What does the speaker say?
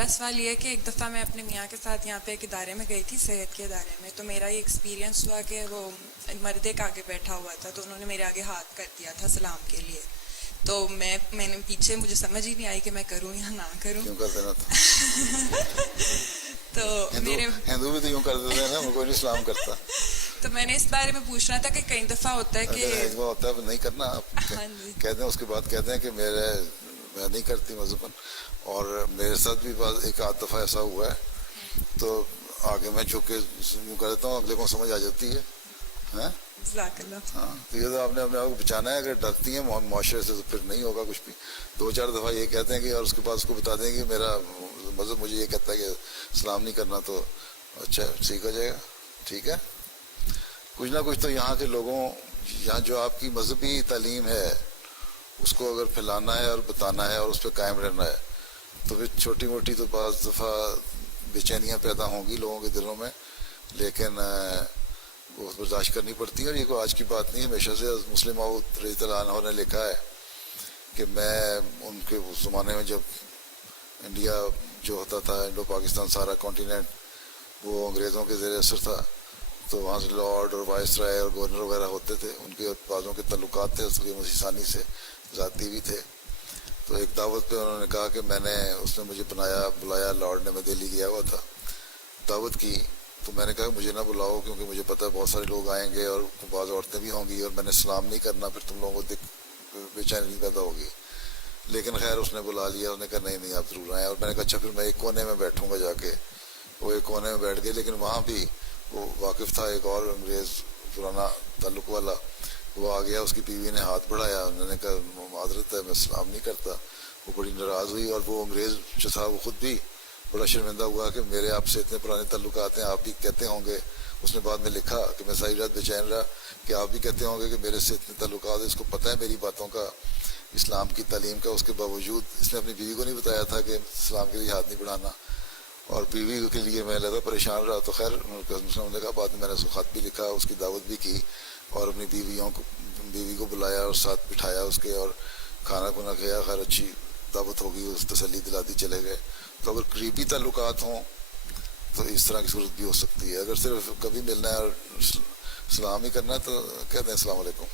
میرا سوال یہ ہے کہ ایک دفعہ میں اپنے میاں کے ساتھ یہاں پہ ایک ادارے میں گئی تھی، صحت کے ادارے میں. تو میرا یہ ایکسپیرینس ہوا کہ وہ مرد ایک آگے بیٹھا ہوا تھا، تو انہوں نے میرے آگے ہاتھ کر دیا تھا سلام کے لیے. تو میں نے پیچھے، مجھے سمجھ ہی نہیں آئی کہ میں کروں یا نہ کروں. کیوں کر دینا تھا؟ تو میرے ہندو بھی تو یوں کر دیتے ہیں نا، کوئی نہیں سلام کرتا. تو میں نے اس بارے میں پوچھنا تھا کہ کئی دفعہ ہوتا ہے کہ اگر ہوتا ہے نہیں کرنا، آپ ہاں جی کہتے ہیں اس کے بعد کہتے ہیں کہ میں نہیں کرتی مذہباً. اور میرے ساتھ بھی ایک آدھ دفعہ ایسا ہوا ہے، تو آگے میں چھپ کے یوں کر دیتا ہوں، اگلے کو سمجھ آ جاتی ہے. جزاک اللہ. ہاں، تو یہ تو آپ نے اپنے آپ کو بچانا ہے. اگر ڈرتی ہیں معاشرے سے تو پھر نہیں ہوگا کچھ بھی. 2-4 دفعہ یہ کہتے ہیں کہ، اور اس کے بعد اس کو بتا دیں کہ میرا مذہب مجھے یہ کہتا ہے کہ سلام نہیں کرنا، تو اچھا ٹھیک ہو جائے گا. ٹھیک ہے، کچھ نہ کچھ تو یہاں کے لوگوں، یہاں جو آپ کی مذہبی تعلیم ہے اس کو اگر پھیلانا ہے اور بتانا ہے اور اس پہ قائم رہنا ہے، تو پھر چھوٹی موٹی تو بعض دفعہ بے چینیاں پیدا ہوں گی لوگوں کے دلوں میں، لیکن وہ برداشت کرنی پڑتی ہے. اور یہ کوئی آج کی بات نہیں ہے، ہمیشہ سے مسلم موعود رضی اللہ عنہ نے لکھا ہے کہ میں ان کے اس زمانے میں جب انڈیا جو ہوتا تھا، انڈو پاکستان سارا کانٹیننٹ وہ انگریزوں کے زیر اثر تھا، تو وہاں سے لارڈ اور وائس رائے اور گورنر وغیرہ ہوتے تھے، ان کے بعضوں کے تعلقات تھے اس لیے مسیح ثانی سے ذاتی بھی تھے. تو ایک دعوت پہ انہوں نے کہا کہ اس نے مجھے بلایا لارڈ نے، میں دہلی گیا ہوا تھا، دعوت کی. تو میں نے کہا مجھے نہ بلاؤ، کیونکہ مجھے پتہ ہے بہت سارے لوگ آئیں گے اور بعض عورتیں بھی ہوں گی، اور میں نے سلام نہیں کرنا، پھر تم لوگوں کو بے چینی پیدا ہوگی. لیکن خیر اس نے بلا لیا، اس نے کہا نہیں آپ ضرور آئیں. اور میں نے کہا اچھا پھر میں ایک کونے میں بیٹھوں گا جا کے. وہ ایک کونے میں بیٹھ گئے، لیکن وہاں بھی وہ واقف تھا ایک اور انگریز پرانا تعلق والا. وہ آ گیا، اس کی بیوی نے ہاتھ بڑھایا، انہوں نے کہا معذرت ہے میں سلام نہیں کرتا. وہ بڑی ناراض ہوئی، اور وہ انگریز جو تھا وہ خود بھی بڑا شرمندہ ہوا کہ میرے آپ سے اتنے پرانے تعلقات ہیں، آپ بھی کہتے ہوں گے. اس نے بعد میں لکھا کہ میں ساری رات بے چین رہا کہ آپ بھی کہتے ہوں گے کہ میرے سے اتنے تعلقات ہیں، اس کو پتہ ہے میری باتوں کا، اسلام کی تعلیم کا. اس کے باوجود اس نے اپنی بیوی کو نہیں بتایا تھا کہ اسلام کے لیے ہاتھ نہیں بڑھانا، اور بیوی کے لیے میں لگا پریشان رہا. تو خیر نے کہا، بعد میں نے اس کو خط بھی لکھا، اس کی دعوت بھی کی، اور اپنی بیوی کو بلایا اور ساتھ بٹھایا اس کے، اور کھانا کھانا کھایا. خیر اچھی دعوت ہوگی، اس تسلی دلاتی چلے گئے. تو اگر قریبی تعلقات ہوں تو اس طرح کی صورت بھی ہو سکتی ہے. اگر صرف کبھی ملنا ہے اور سلام ہی کرنا ہے تو کہتے ہیں السلام علیکم.